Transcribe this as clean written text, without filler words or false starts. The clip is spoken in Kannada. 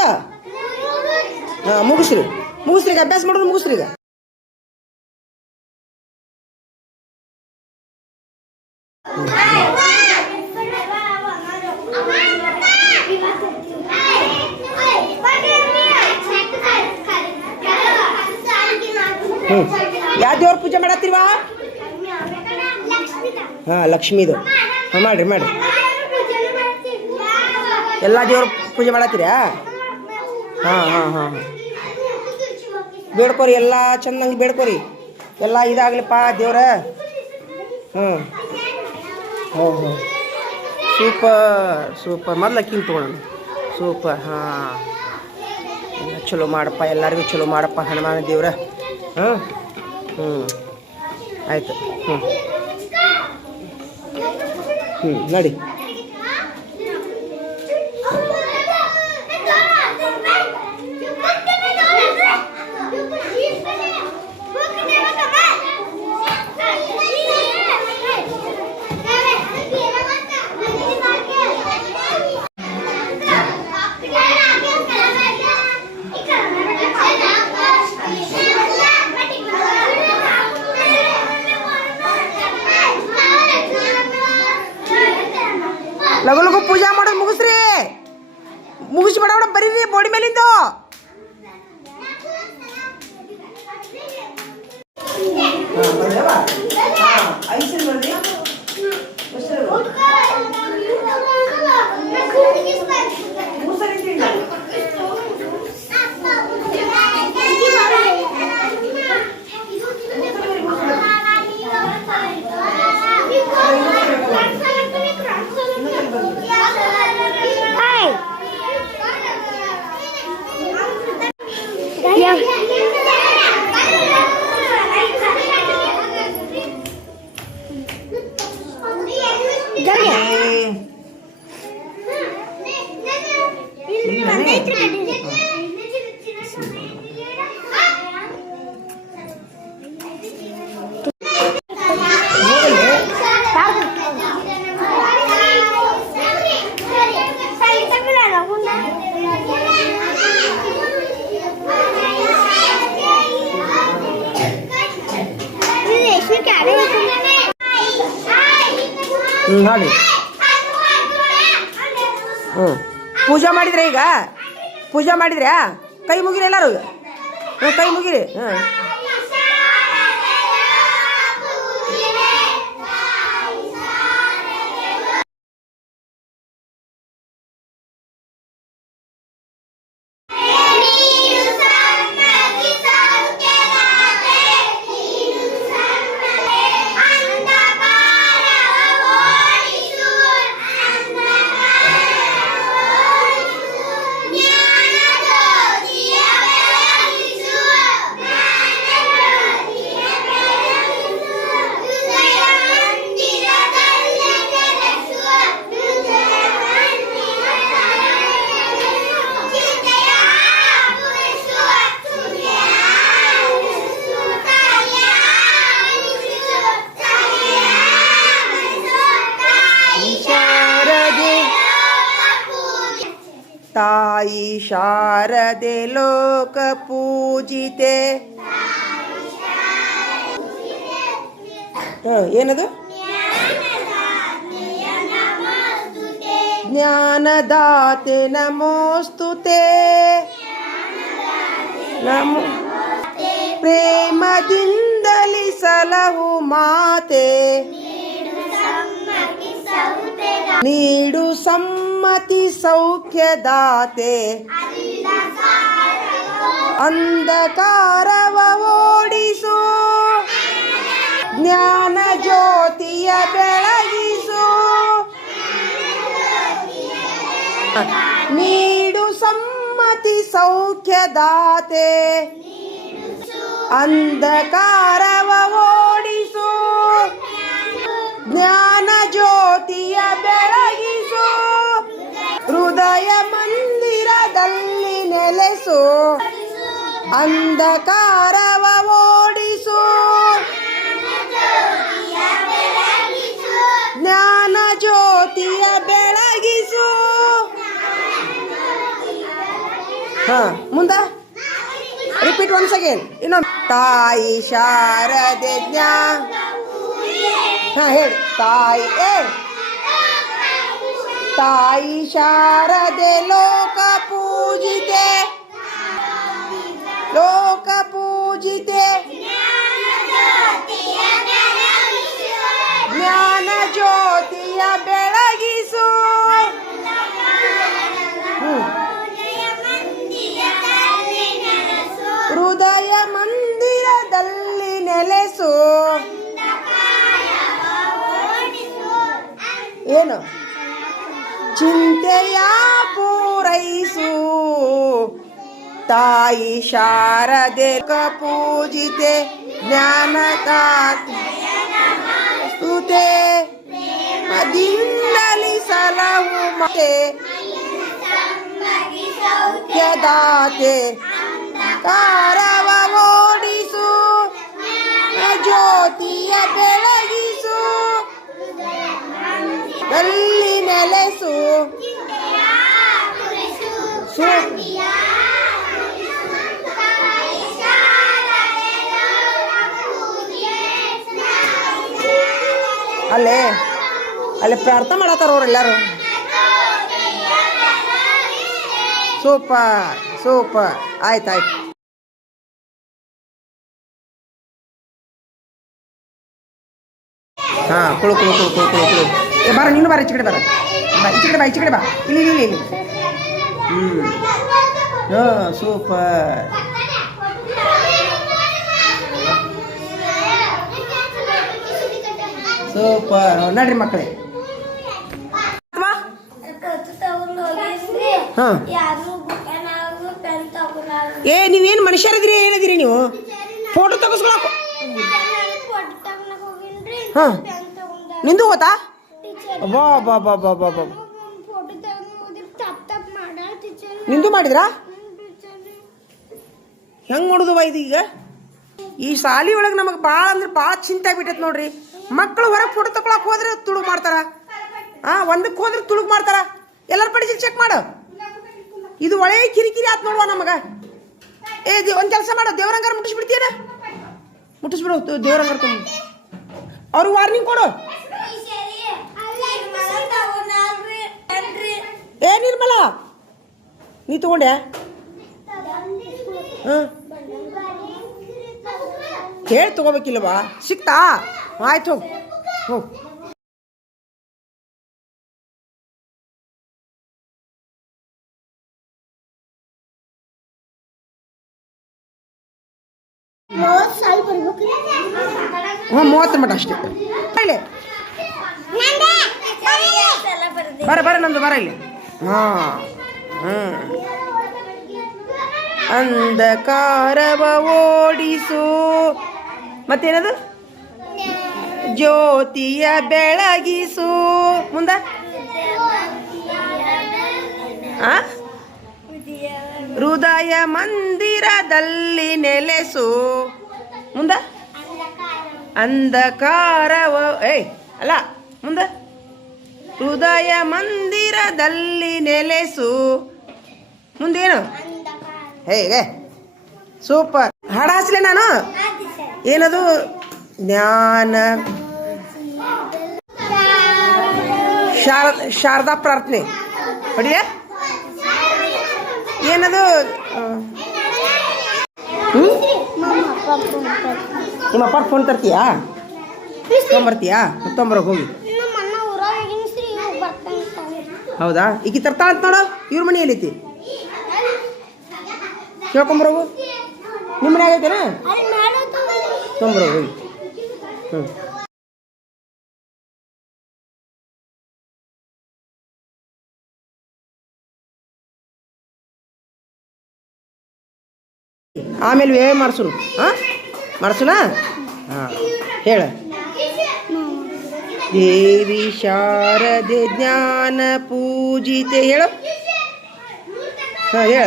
ಮುಗಿತಾ? ಹಾಂ, ಮುಗಿಸ್ರಿ ಈಗ. ಅಭ್ಯಾಸ ಮಾಡೋದು ಮುಗಿಸ್ರಿ ಈಗ. ಯಾವ ದೇವ್ರ ಪೂಜೆ ಮಾಡತ್ತೀವಾ? ಹಾಂ, ಲಕ್ಷ್ಮೀದು. ಹಾಂ, ಮಾಡ್ರಿ ಎಲ್ಲ ದೇವ್ರ ಪೂಜೆ ಮಾಡತ್ತೀರಾ? ಹಾಂ. ಬೇಡ್ಕೋರಿ, ಎಲ್ಲ ಚೆನ್ನಾಗಿ ಬೇಡ್ಕೋರಿ, ಎಲ್ಲ ಇದಾಗ್ಲಿಪ್ಪ ದೇವ್ರ. ಹ್ಞೂ ಸೂಪರ್ ಮೊದಲು ಅಕ್ಕಿನ ತೊಗೊಳೋಣ. ಸೂಪರ್. ಹಾಂ, ಚಲೋ ಮಾಡಪ್ಪ, ಎಲ್ಲರಿಗೂ ಚಲೋ ಮಾಡಪ್ಪ ಹನುಮಾನ ದೇವ್ರ. ಆಯಿತು. ನಡಿ. ಲಗು ಪೂಜಾ ಮಾಡೋದು ಮುಗಿಸಿ ಬಡ ಬರೀರಿ ಬೋಡಿ ಮೇಲಿಂದು. ನೋಡಿ. ಪೂಜೆ ಮಾಡಿದ್ರೆ ಈಗ ಪೂಜೆ ಮಾಡಿದ್ರೆ ಕೈ ಮುಗಿರಿ ಎಲ್ಲರೂ. ಕೈ ಮುಗಿರಿ. ತಾಯಿ ಶಾರದೆ ಲೋಕ ಪೂಜಿತೆ. ಏನದು? ಜ್ಞಾನದಾತೆ ನಮೋಸ್ತುತೆ. ನಮೋ ಪ್ರೇಮದಿಂದಲಿ ಸಲಹು ಮಾತೆ. ನೀಡು ಸಮ್ಮತಿ ಸೌಖ್ಯದಾತೆ. ಅಂಧಕಾರವ ಓಡಿಸು. ಜ್ಞಾನ ಜ್ಯೋತಿಯ ಬೆಳಗಿಸು. ನೀಡು ಸಮ್ಮತಿ ಸೌಖ್ಯದಾತೆ. ಅಂಧಕಾರವ ಓಡಿಸು. ಜ್ಞಾನ ಜ್ಯೋತಿಯ ಬೆಳಗಿಸು. ಹೃದಯ ಮಂದಿರದಲ್ಲಿ ನೆಲೆಸು. ಅಂಧಕಾರವ ಓಡಿಸು. ಜ್ಞಾನ ಜ್ಯೋತಿಯ ಬೆಳಗಿಸು. ಹಾಂ ಮುಂದೆ ರಿಪೀಟ್ ಒನ್ಸ್ ಅಗೇನ್ ಇನ್ನೊಂದು ತಾಯಿ ಶಾರದೆ ಹಾಂ ಹೇಳಿ ತಾಯಿ ಶಾರದೆ ಲೋಕ ಪೂಜಿತೆ ಜ್ಞಾನ ಜ್ಯೋತಿಯ ಬೆಳಗಿಸು ಹೃದಯ ಮಂದಿರದಲ್ಲಿ ನೆಲೆಸು ಏನು ಚಿಂತೆಯ ಪೂರೈಸು ತಾಯಿ ಶಾರದೆ ಪೂಜಿತೆ ಜ್ಞಾನ ಸ್ತುತೆ ಮದಿಂದಲಿ ಸಲಹು ಮತೆ ಯದಾತೆ ಕಾರವ ಓಡಿಸು ಜ್ಯೋತಿಯ ಬೆಳಗಿಸು ದಲ್ಲಿ ನೆಲೆಸು ಅಲ್ಲೇ ಪ್ರಾರ್ಥನೆ ಮಾಡತ್ತಾರ ಅವ್ರೆಲ್ಲರೂ ಸೂಪರ್ ಆಯ್ತು ಹಾಂ ಕುಳು ಬಾರ ನೀನು ಬಾರ ಈಚೆ ಕಡೆ ಬಾ ಈಚೆ ಕಡೆ ಬಾ ಇಲ್ಲಿ ಹಾಂ ಸೂಪರ್ ನಡ್ರಿ ಮಕ್ಕಳೇ ಹಾಂ ನೀವೇನು ಮನುಷ್ಯರಿದ್ರಿ ಏನದಿರಿ ನೀವು ಫೋಟೋ ತೆಗೆಸ್ಕೊಳಕ ಹಾಂ ನಿಂದು ಹೋತಾ ಬಾ ನಿಂದು ಮಾಡಿದ್ರಾ ಹೆಂಗೆ ಮಾಡೋದು ಇದು ಈಗ ಈ ಶಾಲಿ ಒಳಗೆ ನಮಗೆ ಭಾಳ ಅಂದ್ರೆ ಭಾಳ ಚಿಂತೆ ಆಗ್ಬಿಟ್ಟೈತೆ ನೋಡ್ರಿ ಮಕ್ಕಳು ಹೊರಗೆ ಫೋಟೋ ತಗೊಳಕ್ ಹೋದ್ರೆ ತುಳುಗ್ ಮಾಡ್ತಾರ ಒಂದಕ್ಕೆ ಹೋದ್ರೆ ತುಳುಗ್ ಮಾಡ್ತಾರ ಎಲ್ಲರ ಪಡಿಸಿ ಚೆಕ್ ಮಾಡು ಇದು ಒಳ್ಳೆ ಕಿರಿಕಿರಿ ಆತ್ ನೋಡುವ ನಮಗೆ ಒಂದು ಕೆಲಸ ಮಾಡು ದೇವ್ರಂಗಾರ ಮುಟ್ಟಿಸ್ಬಿಡು ದೇವ್ರಂಗಾರ ತುಂಬ ಅವ್ರಿಗೆ ವಾರ್ನಿಂಗ್ ಕೊಡು ನಿರ್ಮಲ ನೀ ತಗೊಂಡೆ ಹೇಳಿ ತಗೋಬೇಕಿಲ್ವಾ ಸಿಕ್ತಾ ಆಯ್ತು ಹೋಗು ಹ್ಞೂ 30 ಮಟ ಅಷ್ಟೇ ಇಲ್ಲಿ ಬರ ನಮ್ದು ಬರ ಇಲ್ಲಿ ಅಂಧಕಾರವ ಓಡಿಸು ಮತ್ತೇನದು ಜ್ಯೋತಿಯ ಬೆಳಗಿಸು ಮುಂದೆ ಹೃದಯ ಮಂದಿರದಲ್ಲಿ ನೆಲೆಸು ಮುಂದೆ ಅಂಧಕಾರವ ಅಲ್ಲ ಮುಂದೆ ಹೃದಯ ಮಂದಿರದಲ್ಲಿ ನೆಲೆಸು ಮುಂದೇನು ಹೇಗೆ ಸೂಪರ್ ಹಾಡು ಹಾಸ್ಲೆ ನಾನು ಏನದು ಜ್ಞಾನ ಶಾರದಾ ಪ್ರಾರ್ಥನೆ ಹೊಡಿಯ ಏನದು ನಿಮ್ಮ ಅಪ್ಪ ಫೋನ್ ತರ್ತೀಯಾ ತೊಗೊಂಬರ್ತೀಯಾ ತೊಗೊಂಬರ ಹೋಗಿ ಹೌದಾ ಈಗ ತರ್ತಾ ಅಂತ ನೋಡು ಇವ್ರ ಮನೆ ಎಲ್ಲೈತಿ ಕೇಳ್ಕೊಂಬರೋಗು ನಿಮ್ಮ ಮನೆ ಆಗೈತೇನ ತೊಗೊಂಬರೋ ಹೋಗಿ ಆಮೇಲೆ ವೇ ಮಾಡ್ಸುನು ಮಾಡ್ಸುನಾ ಹೇಳ ದೇವಿ ಶಾರದೆ ಜ್ಞಾನ ಪೂಜಿತೆ ಹೇಳು ಹೇಳ